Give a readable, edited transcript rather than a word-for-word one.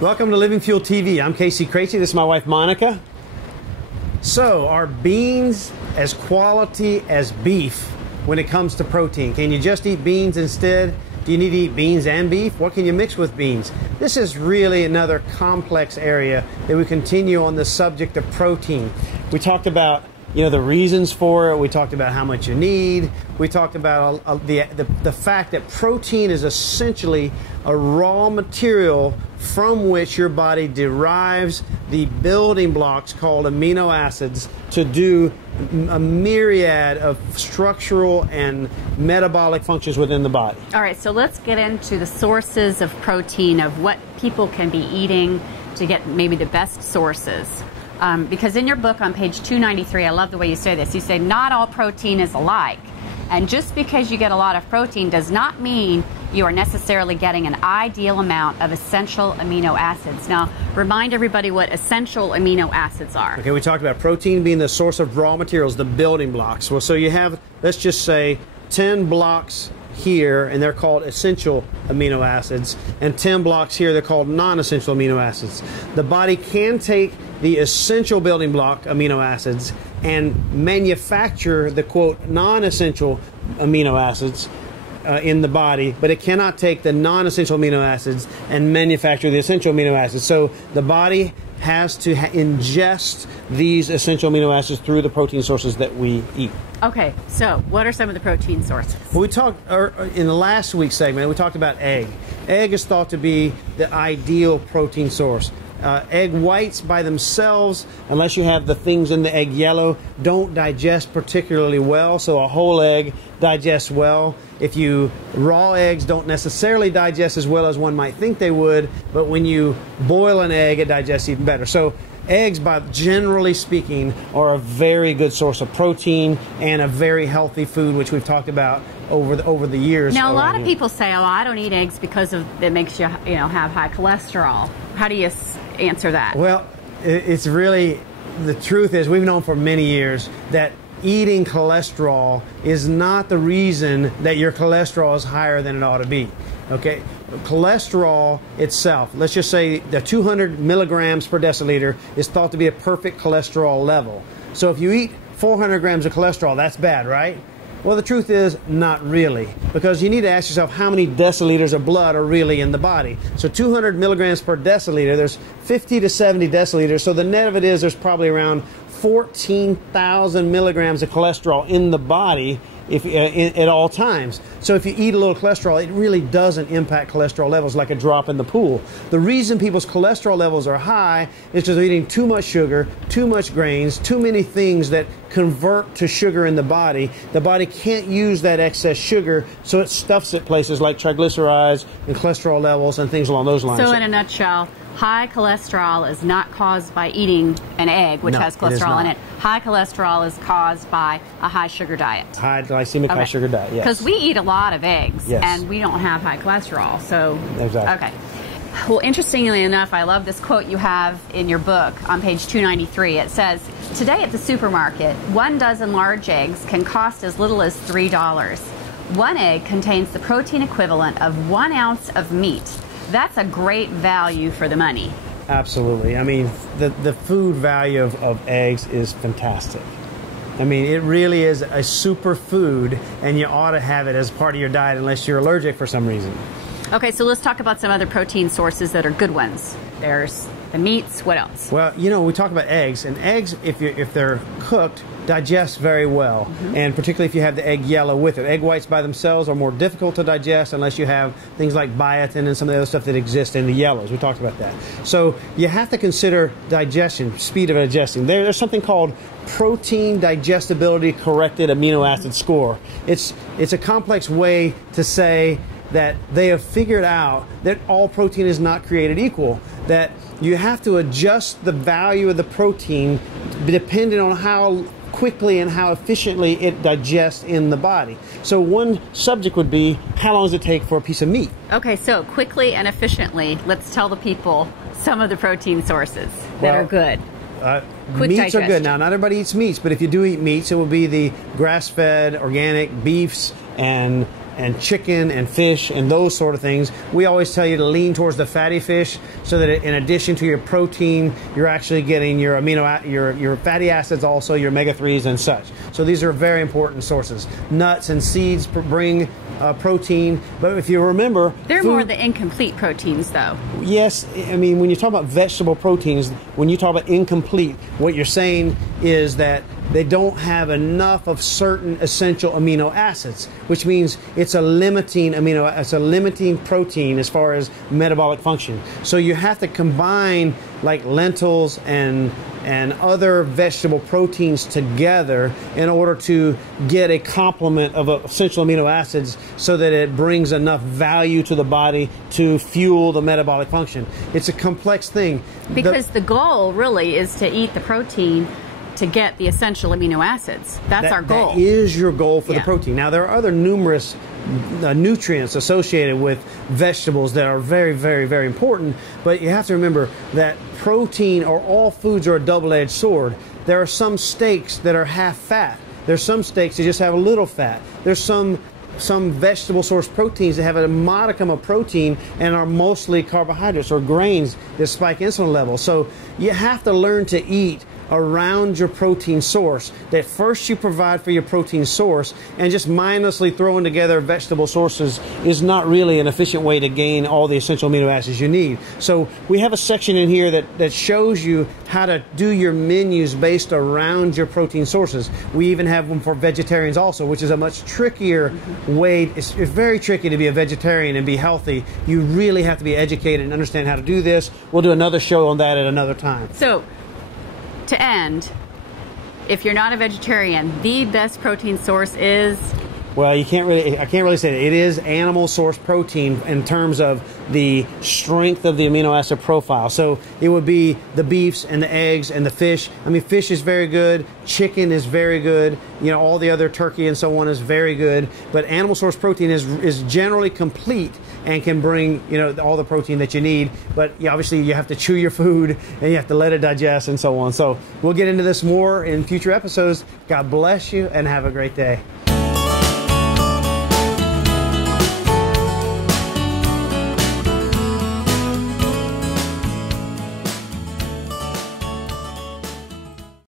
Welcome to Living Fuel TV. I'm Casey Craichy. This is my wife, Monica. So, are beans as quality as beef when it comes to protein? Can you just eat beans instead? Do you need to eat beans and beef? What can you mix with beans? This is really another complex area that we continue on the subject of protein. We talked about the reasons for it. We talked about how much you need. We talked about the fact that protein is essentially a raw material from which your body derives the building blocks called amino acids to do a myriad of structural and metabolic functions within the body. All right, so let's get into the sources of protein, of what people can be eating to get maybe the best sources. Because in your book on page 293, I love the way you say this. You say not all protein is alike. And just because you get a lot of protein does not mean you are necessarily getting an ideal amount of essential amino acids. Now, remind everybody what essential amino acids are. Okay, we talked about protein being the source of raw materials, the building blocks. Well, so you have, let's just say, 10 blocks here, and they're called essential amino acids, and 10 blocks here, they're called non-essential amino acids. The body can take the essential building block amino acids and manufacture the, quote, non-essential amino acids in the body, but it cannot take the non-essential amino acids and manufacture the essential amino acids. So the body has to ingest these essential amino acids through the protein sources that we eat. Okay, so what are some of the protein sources? Well, we talked in the last week's segment, we talked about egg. Egg is thought to be the ideal protein source. Egg whites by themselves, unless you have the things in the egg yellow, don't digest particularly well, so a whole egg digests well. Raw eggs don't necessarily digest as well as one might think they would, but when you boil an egg, it digests even better. So eggs, generally speaking, are a very good source of protein and a very healthy food, which we've talked about over the years. Now, a lot of people say, "Oh, I don't eat eggs because it makes you have high cholesterol." How do you answer that? Well, it's really, the truth is, we've known for many years that eating cholesterol is not the reason that your cholesterol is higher than it ought to be. Okay, cholesterol itself, let's just say the 200 milligrams per deciliter is thought to be a perfect cholesterol level. So if you eat 400 grams of cholesterol, that's bad, right? Well, the truth is, not really, because you need to ask yourself how many deciliters of blood are really in the body. So 200 milligrams per deciliter, there's 50 to 70 deciliters, so the net of it is there's probably around 14,000 milligrams of cholesterol in the body at all times. So if you eat a little cholesterol, it really doesn't impact cholesterol levels like a drop in the pool. The reason people's cholesterol levels are high is because they're eating too much sugar, too much grains, too many things that convert to sugar in the body. The body can't use that excess sugar, so it stuffs it places like triglycerides and cholesterol levels and things along those lines. So in a nutshell, high cholesterol is not caused by eating an egg, which has cholesterol in it. High cholesterol is caused by a high sugar diet. High glycemic, high sugar diet, yes. Because we eat a lot of eggs, and we don't have high cholesterol. So, exactly. Okay. Well, interestingly enough, I love this quote you have in your book on page 293. It says, "Today at the supermarket, 1 dozen large eggs can cost as little as $3. 1 egg contains the protein equivalent of 1 ounce of meat. That's a great value for the money." Absolutely. I mean, the food value of eggs is fantastic. I mean, it really is a super food, and you ought to have it as part of your diet unless you're allergic for some reason. Okay, so let's talk about some other protein sources that are good ones. There's the meats. What else? Well, we talk about eggs, and eggs, if they're cooked, digest very well, and particularly if you have the egg yellow with it. Egg whites by themselves are more difficult to digest unless you have things like biotin and some of the other stuff that exists in the yellows. We talked about that. So you have to consider digestion, speed of digesting. There's something called protein digestibility corrected amino acid score. It's a complex way to say that they have figured out that all protein is not created equal, that you have to adjust the value of the protein depending on how quickly and how efficiently it digests in the body. So one subject would be, how long does it take for a piece of meat? Okay, so quickly and efficiently, let's tell the people some of the protein sources that are good. Meats are good. Now, not everybody eats meats, but if you do eat meats, it will be the grass-fed, organic beefs and and chicken and fish and those sort of things. We always tell you to lean towards the fatty fish so that in addition to your protein, you're actually getting your your fatty acids, also your omega-3s and such. So these are very important sources. Nuts and seeds bring protein, but if you remember, they're more the incomplete proteins though. Yes, I mean, when you talk about vegetable proteins, when you talk about incomplete, what you're saying is that they don't have enough of certain essential amino acids, which means it's a limiting it's a limiting protein as far as metabolic function. So you have to combine like lentils and other vegetable proteins together in order to get a complement of essential amino acids so that it brings enough value to the body to fuel the metabolic function. It's a complex thing. Because the goal really is to eat the protein to get the essential amino acids. That's our goal. That is your goal for the protein. Now, there are other numerous nutrients associated with vegetables that are very, very, very important, but you have to remember that protein, or all foods, are a double-edged sword. There are some steaks that are half fat. There's some steaks that just have a little fat. There's some vegetable source proteins that have a modicum of protein and are mostly carbohydrates or grains that spike insulin levels. So you have to learn to eat around your protein source. That first you provide for your protein source, and just mindlessly throwing together vegetable sources is not really an efficient way to gain all the essential amino acids you need. So we have a section in here that shows you how to do your menus based around your protein sources. We even have them for vegetarians also, which is a much trickier way. It's very tricky to be a vegetarian and be healthy. You really have to be educated and understand how to do this. We'll do another show on that at another time. So, to end, if you're not a vegetarian, the best protein source is? Well, I can't really say that. It is animal source protein in terms of the strength of the amino acid profile. So it would be the beefs and the eggs and the fish. I mean, fish is very good. Chicken is very good. You know, all the other turkey and so on is very good. But animal source protein is generally complete and can bring, you know, all the protein that you need. But obviously you have to chew your food and you have to let it digest and so on. So we'll get into this more in future episodes. God bless you and have a great day.